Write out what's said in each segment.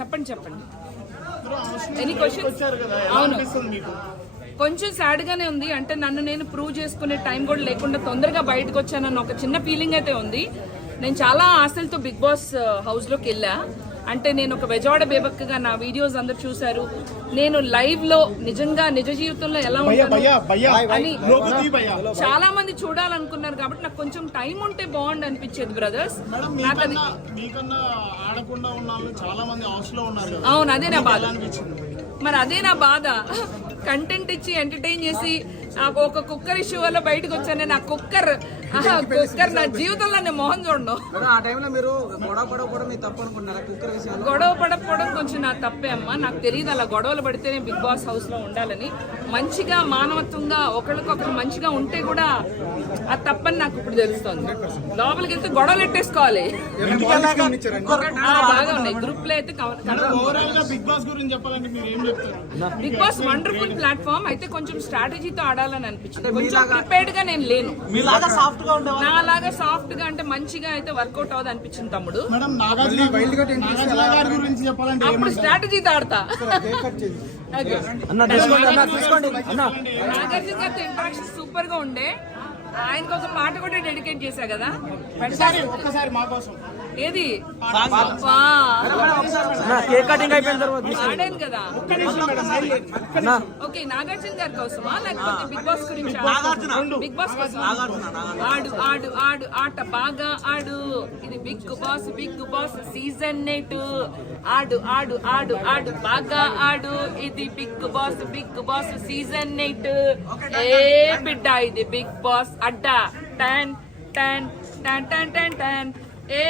చెప్పండి any questions? అవును, కొంచెం సాడ్ గానే ఉంది. అంటే నన్ను నేను ప్రూవ్ చేసుకునే టైం కూడా లేకుండా తొందరగా బయటకు వచ్చానన్న ఒక చిన్న ఫీలింగ్ అయితే ఉంది. నేను చాలా ఆశలతో బిగ్ బాస్ హౌస్ లోకి వెళ్ళా. అంటే నేను ఒక బెజవాడ బేబక్కగా నా వీడియోస్ అందరు చూశారు. నేను లైవ్ లో నిజంగా నిజ జీవితంలో ఎలా ఉంటాను అని చాలా మంది చూడాలనుకున్నారు. కాబట్టి నాకు కొంచెం టైం ఉంటే బాగుండు అనిపించేది బ్రదర్స్. అవును, అదే నా బాధ. మరి అదే నా బాధ. కంటెంట్ ఇచ్చి ఎంటర్టైన్ చేసి ఒక కుక్కర్ ఇష్యూ వల్ల బయటకు వచ్చాను. నేను ఆ కుక్కర్ నా జీవితంలో నేను మొహం చూడను. గొడవ పడకపోవడం కొంచెం నా తప్పే అమ్మా. నాకు తెలియదు అలా గొడవలు పడితేనే బిగ్ బాస్ హౌస్ లో ఉండాలని. మంచిగా మానవత్వంగా ఒకరికొకరు మంచిగా ఉంటే కూడా అది తప్పని నాకు ఇప్పుడు తెలుస్తుంది. లోపలికి వెళ్తే గొడవలు పెట్టేసుకోవాలి. బాగా ఉన్నాయి గ్రూప్ లో అయితే. Bigg Boss wonderful platform. అయితే కొంచెం స్ట్రాటజీతో ఆడాలని అనిపించింది. కొంచెం ప్రిపేర్డ్ గా నేను లేను. నాలాగా సాఫ్ట్ గా అంటే మంచిగా అయితే వర్కౌట్ అవ్వదు అనిపించింది తమ్ముడు. అప్పుడు స్ట్రాటజీతో ఆడతా. నాగార్జున గారితో ఇంటరాక్షన్ సూపర్ గా ఉండే. ఆయనకు ఒక పాట కూడా డెడికేట్ చేశా కదా. ఏది ఆడాను కదా. ఓకే, నాగార్జున గారి కోసమా లేకపోతే బిగ్ బాస్ గురించి? బిగ్ బాస్ కోసం. ఆడు ఆడు ఆడు ఆట బాగా ఆడు. ఇది బిగ్ బాస్ సీజన్ 8. ఆడు ఆడు ఆడు ఆడు బాగా ఆడు. ఇది బిగ్ బాస్ సీజన్ 8. ఏ బిడ్డ ఇది బిగ్ బాస్ అడ్డా. టన్ టన్ టన్ టన్ టన్ టన్. ఏ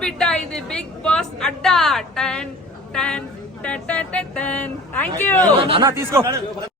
బిడ్డ ఇది బిగ్ బాస్ అడ్డా. టన్ టన్ టన్ టన్ టన్. Thank you.